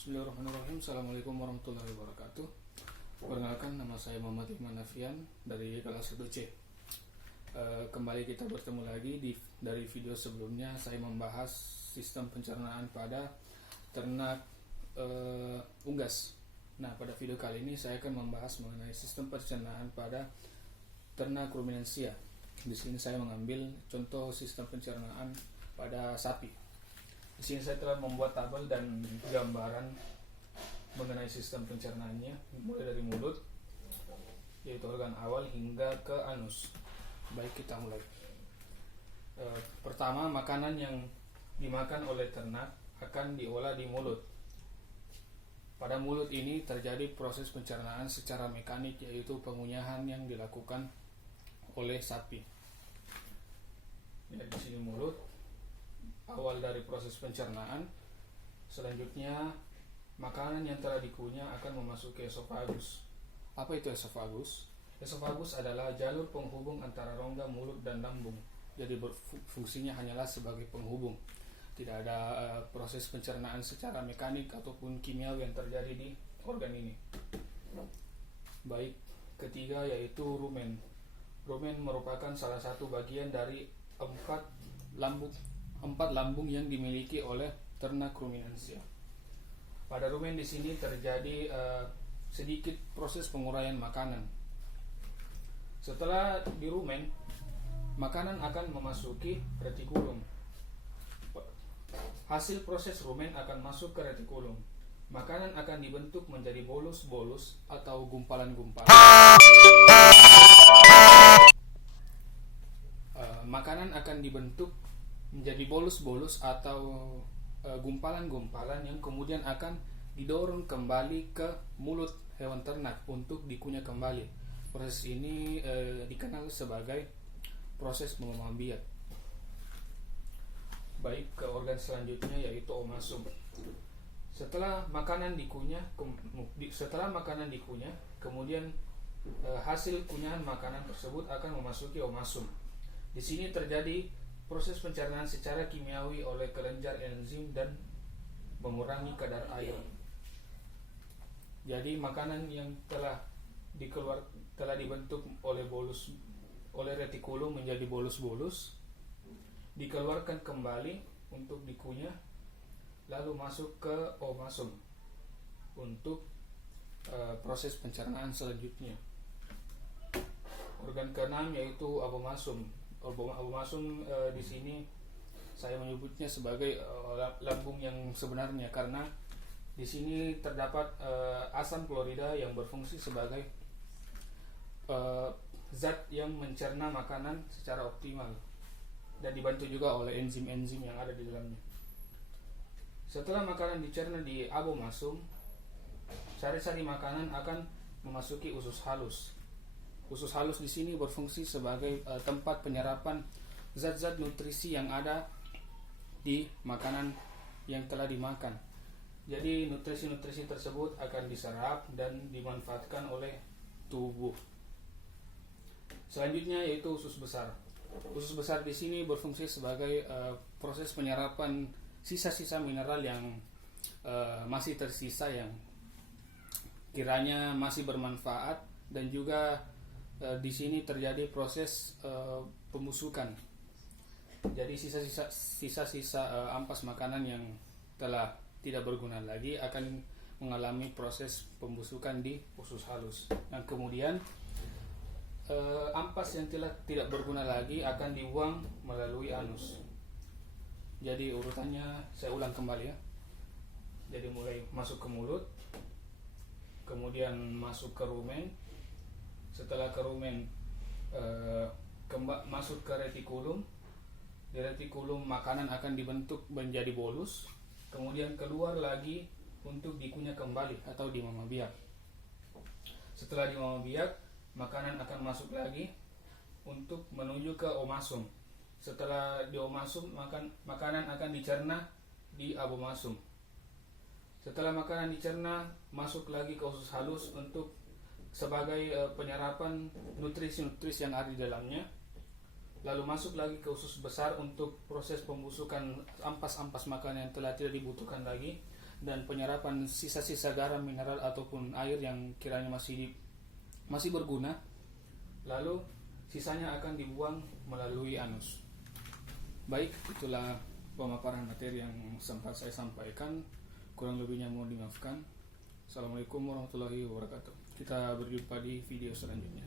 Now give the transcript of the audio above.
Bismillahirrahmanirrahim. Assalamualaikum warahmatullahi wabarakatuh. Perkenalkan, nama saya Muhammad Iman Nafian dari kelas 1C. Kembali kita bertemu lagi dari video sebelumnya. Saya membahas sistem pencernaan pada ternak unggas. Nah, pada video kali ini saya akan membahas mengenai sistem pencernaan pada ternak ruminansia. Di sini saya mengambil contoh sistem pencernaan pada sapi. Di sini saya telah membuat tabel dan gambaran mengenai sistem pencernaannya, mulai dari mulut, yaitu organ awal, hingga ke anus. Baik, kita mulai. Pertama, makanan yang dimakan oleh ternak akan diolah di mulut. Pada mulut ini terjadi proses pencernaan secara mekanik, yaitu pengunyahan yang dilakukan oleh sapi. Ya, di sini mulut, awal dari proses pencernaan. Selanjutnya, makanan yang telah dikunyah akan memasuki esofagus. Apa itu esofagus? Esofagus adalah jalur penghubung antara rongga mulut dan lambung. Jadi fungsinya hanyalah sebagai penghubung. Tidak ada proses pencernaan secara mekanik ataupun kimiawi yang terjadi di organ ini. Baik, ketiga yaitu rumen. Rumen merupakan salah satu bagian dari empat lambung yang dimiliki oleh ternak ruminansia. Pada rumen di sini terjadi sedikit proses penguraian makanan. Setelah di rumen, makanan akan memasuki retikulum. Hasil proses rumen akan masuk ke retikulum. Makanan akan dibentuk menjadi bolus-bolus atau gumpalan-gumpalan. Makanan akan dibentuk menjadi bolus-bolus atau gumpalan-gumpalan yang kemudian akan didorong kembali ke mulut hewan ternak untuk dikunyah kembali. Proses ini dikenal sebagai proses mengolah biak. Baik, ke organ selanjutnya yaitu omasum. Setelah makanan dikunyah, kemudian hasil kunyahan makanan tersebut akan memasuki omasum. Di sini terjadi proses pencernaan secara kimiawi oleh kelenjar enzim dan mengurangi kadar air. Jadi makanan yang telah dibentuk oleh retikulum menjadi bolus-bolus dikeluarkan kembali untuk dikunyah, lalu masuk ke omasum untuk proses pencernaan selanjutnya. Organ keenam yaitu abomasum. Abomasum di sini saya menyebutnya sebagai lambung yang sebenarnya karena di sini terdapat asam klorida yang berfungsi sebagai zat yang mencerna makanan secara optimal dan dibantu juga oleh enzim-enzim yang ada di dalamnya. Setelah makanan dicerna di abomasum, sari-sari makanan akan memasuki usus halus. Usus halus di sini berfungsi sebagai tempat penyerapan zat-zat nutrisi yang ada di makanan yang telah dimakan. Jadi nutrisi-nutrisi tersebut akan diserap dan dimanfaatkan oleh tubuh. Selanjutnya yaitu usus besar. Usus besar di sini berfungsi sebagai proses penyerapan sisa-sisa mineral yang masih tersisa yang kiranya masih bermanfaat, dan juga di sini terjadi proses pembusukan. Jadi sisa-sisa ampas makanan yang telah tidak berguna lagi akan mengalami proses pembusukan di usus halus. Dan kemudian ampas yang tidak berguna lagi akan dibuang melalui anus. Jadi urutannya saya ulang kembali ya. Jadi mulai masuk ke mulut, kemudian masuk ke rumen. Setelah ke rumen masuk ke retikulum. Di retikulum makanan akan dibentuk menjadi bolus, kemudian keluar lagi untuk dikunyah kembali atau dimamah biak. Setelah dimamah biak, makanan akan masuk lagi untuk menuju ke omasum. Setelah di omasum, makanan akan dicerna di abomasum. Setelah makanan dicerna, masuk lagi ke usus halus untuk sebagai penyerapan nutrisi-nutrisi yang ada di dalamnya. Lalu masuk lagi ke usus besar untuk proses pembusukan ampas-ampas makanan yang telah tidak dibutuhkan lagi. dan penyerapan sisa-sisa garam, mineral ataupun air yang kiranya masih berguna, lalu sisanya akan dibuang melalui anus. Baik, itulah pemaparan materi yang sempat saya sampaikan. Kurang lebihnya mohon dimaafkan. Assalamualaikum warahmatullahi wabarakatuh. Kita berjumpa di video selanjutnya.